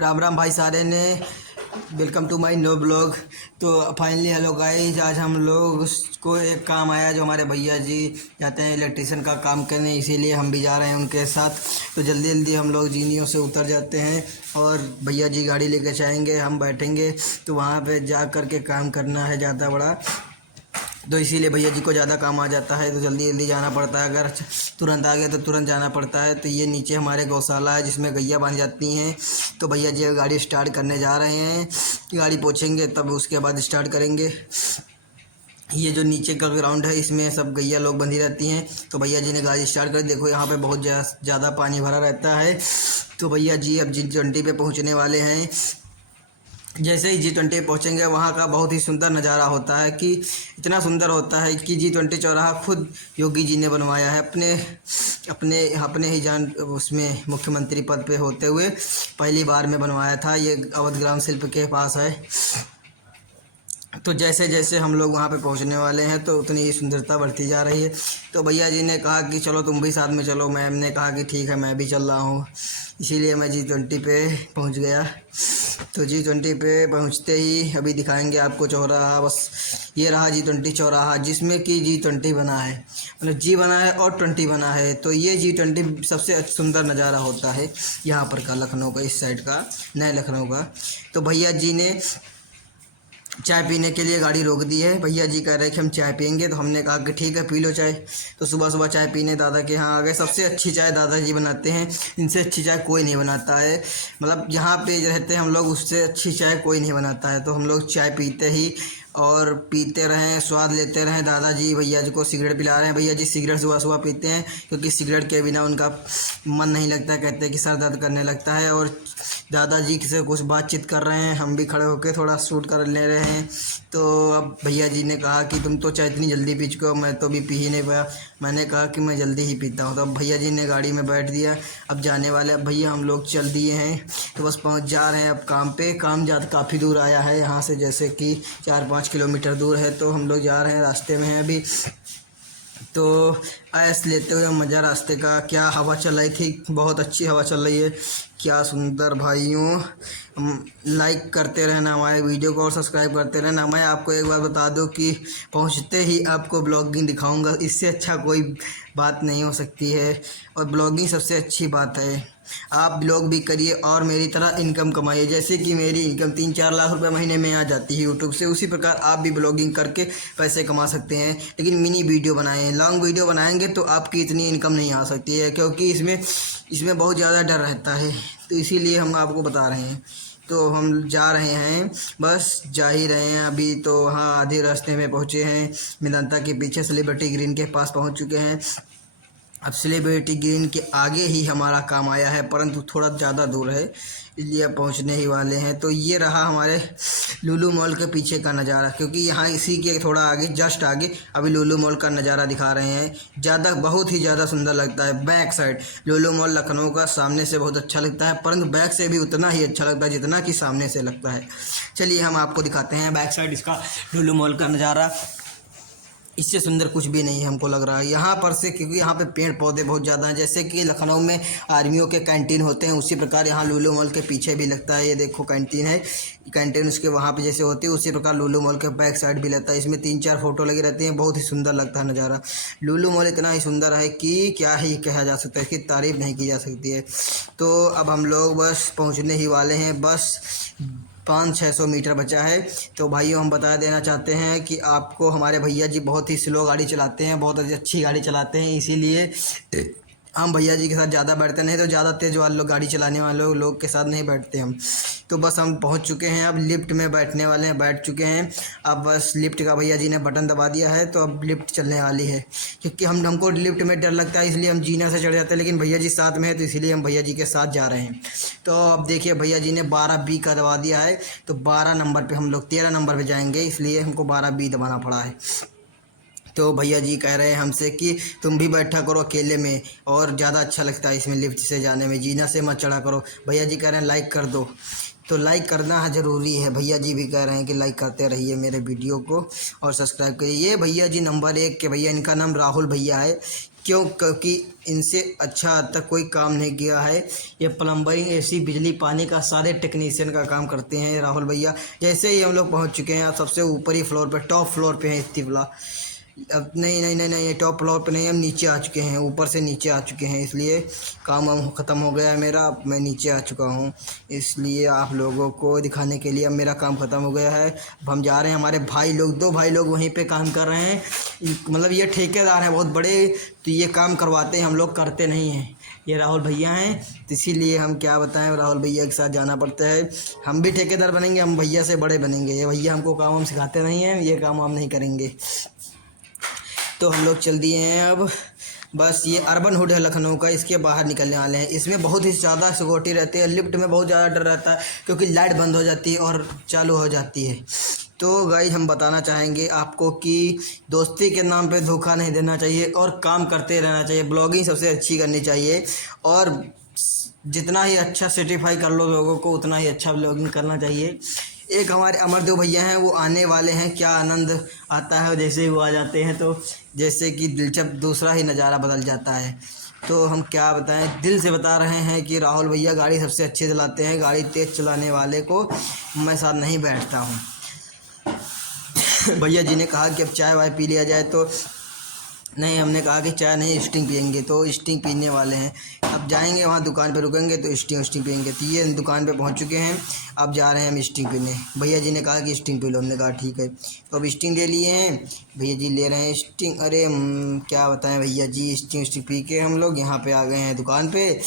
राम राम भाई सारे ने। Welcome to my new blog. तो फाइनली हेलो गाइस, आज हम लोग को एक काम आया जो हमारे भैया जी जाते हैं इलेक्ट्रिशियन का काम करने, इसीलिए हम भी जा रहे हैं उनके साथ। तो जल्दी जल्दी हम लोग जीनियों से उतर जाते हैं और भैया जी गाड़ी लेकर जाएंगे, हम बैठेंगे। तो वहाँ पे जा कर के काम करना है ज़्यादा बड़ा, तो इसीलिए भैया जी को ज़्यादा काम आ जाता है, तो जल्दी जल्दी जाना पड़ता है। अगर तुरंत आ गए तो तुरंत जाना पड़ता है। तो ये नीचे हमारे गौशाला है जिसमें गैया बांध जाती हैं। तो भैया जी गाड़ी स्टार्ट करने जा रहे हैं, गाड़ी पहुँचेंगे तब उसके बाद स्टार्ट करेंगे। ये जो नीचे का ग्राउंड है इसमें सब गैया लोग बंधी रहती हैं। तो भैया जी ने गाड़ी स्टार्ट कर, देखो यहाँ पे बहुत ज़्यादा पानी भरा रहता है। तो भैया जी अब G20 पे पहुँचने वाले हैं। जैसे ही G20 पहुँचेंगे वहाँ का बहुत ही सुंदर नज़ारा होता है, कि इतना सुंदर होता है कि G20 चौराहा खुद योगी जी ने बनवाया है अपने अपने अपने ही जान उसमें मुख्यमंत्री पद पे होते हुए पहली बार में बनवाया था। ये अवध ग्राम शिल्प के पास है। तो जैसे जैसे हम लोग वहाँ पे पहुँचने वाले हैं तो उतनी ही सुंदरता बढ़ती जा रही है। तो भैया जी ने कहा कि चलो तुम भी साथ में चलो। मैम ने कहा कि ठीक है मैं भी चल रहा हूँ, इसीलिए मैं G20 पे पहुँच गया। तो G20 पे पहुँचते ही अभी दिखाएंगे आपको चौराहा। बस ये रहा G20 चौराहा, जिसमें कि G20 बना है, मतलब G बना है और 20 बना है। तो ये G20 सबसे सुंदर नज़ारा होता है यहाँ पर का, लखनऊ का, इस साइड का, नए लखनऊ का। तो भैया जी ने चाय पीने के लिए गाड़ी रोक दी है। भैया जी कह रहे कि हम चाय पियेंगे, तो हमने कहा कि ठीक है पी लो चाय। तो सुबह सुबह चाय पीने दादा के यहाँ आ गए। सबसे अच्छी चाय दादाजी बनाते हैं, इनसे अच्छी चाय कोई नहीं बनाता है। मतलब जहाँ पे रहते हैं हम लोग उससे अच्छी चाय कोई नहीं बनाता है। तो हम लोग चाय पीते ही और पीते रहें, स्वाद लेते रहें। दादाजी भैया जी को सिगरेट पिला रहे हैं। भैया जी सिगरेट सुबह सुबह पीते हैं क्योंकि सिगरेट के बिना उनका मन नहीं लगता, कहते हैं कि सर दर्द करने लगता है। और दादाजी से कुछ बातचीत कर रहे हैं, हम भी खड़े होकर थोड़ा शूट कर ले रहे हैं। तो अब भैया जी ने कहा कि तुम तो चाय इतनी जल्दी पी चुके हो, मैं तो अभी पी ही नहीं पाया। मैंने कहा कि मैं जल्दी ही पीता हूँ। तो अब भैया जी ने गाड़ी में बैठ दिया, अब जाने वाले। अब भैया हम लोग चल दिए हैं, तो बस पहुँच जा रहे हैं अब काम पे। काम ज़्यादा काफ़ी दूर आया है यहाँ से, जैसे कि 4-5 किलोमीटर दूर है। तो हम लोग जा रहे हैं, रास्ते में हैं अभी। तो ऐस लेते हुए मज़ा रास्ते का। क्या हवा चल रही थी, बहुत अच्छी हवा चल रही है, क्या सुंदर। भाइयों लाइक करते रहना हमारे वीडियो को और सब्सक्राइब करते रहना। मैं आपको एक बार बता दूं कि पहुंचते ही आपको ब्लॉगिंग दिखाऊंगा, इससे अच्छा कोई बात नहीं हो सकती है। और ब्लॉगिंग सबसे अच्छी बात है। आप ब्लॉग भी करिए और मेरी तरह इनकम कमाइए। जैसे कि मेरी इनकम 3-4 लाख रुपए महीने में आ जाती है यूट्यूब से, उसी प्रकार आप भी ब्लॉगिंग करके पैसे कमा सकते हैं। लेकिन मिनी वीडियो बनाएं, लॉन्ग वीडियो बनाएंगे तो आपकी इतनी इनकम नहीं आ सकती है, क्योंकि इसमें बहुत ज़्यादा डर रहता है। तो इसीलिए हम आपको बता रहे हैं। तो हम जा रहे हैं, बस जा ही रहे हैं अभी। तो हाँ, आधे रास्ते में पहुँचे हैं, मेदांता के पीछे सेलिब्रिटी ग्रीन के पास पहुँच चुके हैं। अब सेलिब्रिटी ग्रीन के आगे ही हमारा काम आया है, परंतु थोड़ा ज़्यादा दूर है, इसलिए अब पहुंचने ही वाले हैं। तो ये रहा हमारे लुलु मॉल के पीछे का नज़ारा, क्योंकि यहाँ इसी के थोड़ा आगे, जस्ट आगे अभी लुलु मॉल का नज़ारा दिखा रहे हैं। ज़्यादा बहुत ही ज़्यादा सुंदर लगता है। बैक साइड लुलु मॉल लखनऊ का सामने से बहुत अच्छा लगता है, परंतु बैक से भी उतना ही अच्छा लगता है जितना कि सामने से लगता है। चलिए हम आपको दिखाते हैं बैक साइड इसका लुलु मॉल का नज़ारा। इससे सुंदर कुछ भी नहीं हमको लग रहा है यहाँ पर से, क्योंकि यहाँ पे पेड़ पौधे बहुत ज़्यादा हैं। जैसे कि लखनऊ में आर्मियों के कैंटीन होते हैं, उसी प्रकार यहाँ लुलु मॉल के पीछे भी लगता है। ये देखो कैंटीन है, कैंटीन उसके वहाँ पे जैसे होती है उसी प्रकार लुलु मॉल के बैक साइड भी लगता है। इसमें 3-4 फोटो लगी रहती हैं, बहुत ही सुंदर लगता है नज़ारा। लुलु मॉल इतना ही सुंदर है कि क्या ही कहा जा सकता है, इसकी तारीफ़ नहीं की जा सकती है। तो अब हम लोग बस पहुँचने ही वाले हैं, बस 500-600 मीटर बचा है। तो भाइयों हम बता देना चाहते हैं कि आपको हमारे भैया जी बहुत ही स्लो गाड़ी चलाते हैं, बहुत अच्छी गाड़ी चलाते हैं, इसीलिए हम भैया जी के साथ ज़्यादा बैठते नहीं, तो ज़्यादा तेज़ वाले लोग, गाड़ी चलाने वाले लोग के साथ नहीं बैठते हम। तो बस हम पहुंच चुके हैं, अब लिफ्ट में बैठने वाले हैं, बैठ चुके हैं। अब बस लिफ्ट का भैया जी ने बटन दबा दिया है, तो अब लिफ्ट चलने वाली है। क्योंकि हमको लिफ्ट में डर लगता है, इसलिए हम जीना से चढ़ जाते हैं, लेकिन भैया जी साथ में है तो इसीलिए हम भैया जी के साथ जा रहे हैं। तो अब देखिए भैया जी ने 12B का दबा दिया है, तो 12 नंबर पर हम लोग 13 नंबर पर जाएंगे, इसलिए हमको 12B दबाना पड़ा है। तो भैया जी कह रहे हैं हमसे कि तुम भी बैठा करो अकेले में, और ज़्यादा अच्छा लगता है इसमें लिफ्ट से जाने में, जीना से मत चढ़ा करो। भैया जी कह रहे हैं लाइक कर दो, तो लाइक करना है ज़रूरी है। भैया जी भी कह रहे हैं कि लाइक करते रहिए मेरे वीडियो को और सब्सक्राइब करिए। ये भैया जी नंबर 1 के भैया, इनका नाम राहुल भैया है। क्योंकि इनसे अच्छा आज तक कोई काम नहीं किया है। ये प्लम्बरिंग, एसी, बिजली, पानी का सारे टेक्नीशियन का काम करते हैं राहुल भैया। जैसे ही हम लोग पहुंच चुके हैं, आप सबसे ऊपरी फ्लोर पे, टॉप फ्लोर पे हैं इस्तीफला। अब नहीं नहीं नहीं नहीं, ये टॉप फ्लोर पे नहीं, हम नीचे आ चुके हैं, ऊपर से नीचे आ चुके हैं। इसलिए काम वाम ख़त्म हो गया है मेरा, अब मैं नीचे आ चुका हूँ। इसलिए आप लोगों को दिखाने के लिए अब मेरा काम ख़त्म हो गया है। अब हम जा रहे हैं, हमारे भाई लोग, 2 भाई लोग वहीं पे काम कर रहे हैं। मतलब ये ठेकेदार हैं बहुत बड़े, तो ये काम करवाते हैं, हम लोग करते नहीं हैं। ये राहुल भैया हैं, तो इसीलिए हम क्या बताएं, राहुल भैया के साथ जाना पड़ता है। हम भी ठेकेदार बनेंगे, हम भैया से बड़े बनेंगे। ये भैया हमको काम हम सिखाते नहीं हैं, ये काम हम नहीं करेंगे। तो हम लोग चल दिए हैं अब। बस ये अर्बन हुड है लखनऊ का, इसके बाहर निकलने वाले हैं। इसमें बहुत ही ज़्यादा सिक्योरिटी रहती है। लिफ्ट में बहुत ज़्यादा डर रहता है, क्योंकि लाइट बंद हो जाती है और चालू हो जाती है। तो गाइस, हम बताना चाहेंगे आपको कि दोस्ती के नाम पे धोखा नहीं देना चाहिए और काम करते रहना चाहिए। ब्लॉगिंग सबसे अच्छी करनी चाहिए, और जितना ही अच्छा सर्टिफाई कर लो लोगों को, उतना ही अच्छा ब्लॉगिंग करना चाहिए। एक हमारे अमरदेव भैया हैं, वो आने वाले हैं। क्या आनंद आता है जैसे ही वो आ जाते हैं, तो जैसे कि दिलचस्प दूसरा ही नज़ारा बदल जाता है। तो हम क्या बताएं, दिल से बता रहे हैं कि राहुल भैया गाड़ी सबसे अच्छे चलाते हैं। गाड़ी तेज़ चलाने वाले को मैं साथ नहीं बैठता हूँ। भैया जी ने कहा कि अब चाय वाय पी लिया जाए, तो नहीं, हमने कहा कि चाय नहीं, स्टिंग पियेंगे। तो स्टिंग पीने वाले हैं। अब जाएंगे वहाँ दुकान पे, रुकेंगे तो स्टिंग पियेंगे। तो ये दुकान पे पहुँच चुके हैं, अब जा रहे हैं हम स्टिंग पीने। भैया जी ने कहा कि स्टिंग पी लो, हमने कहा ठीक है। तो अब स्टिंग ले लिए हैं, भैया जी ले रहे हैं स्टिंग। अरे क्या बताएं भैया जी, स्टिंग पी के हम लोग यहाँ पर आ गए हैं दुकान पर।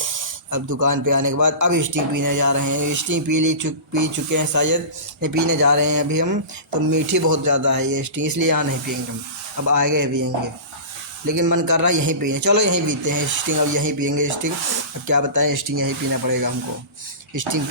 अब दुकान पे आने के बाद अब स्टिंग पीने जा रहे हैं। स्टिंग पी चुके हैं शायद, ये पीने जा रहे हैं अभी हम। तो मीठी बहुत ज़्यादा है ये स्टिंग, इसलिए यहाँ नहीं पियेंगे हम, अब आगे पियेंगे। लेकिन मन कर रहा है यहीं पिए, चलो यहीं पीते हैं स्टिंग, अब यहीं पियेंगे स्टिंग। अब क्या बताएं, स्टिंग यहीं पीना पड़ेगा हमको। स्टिंग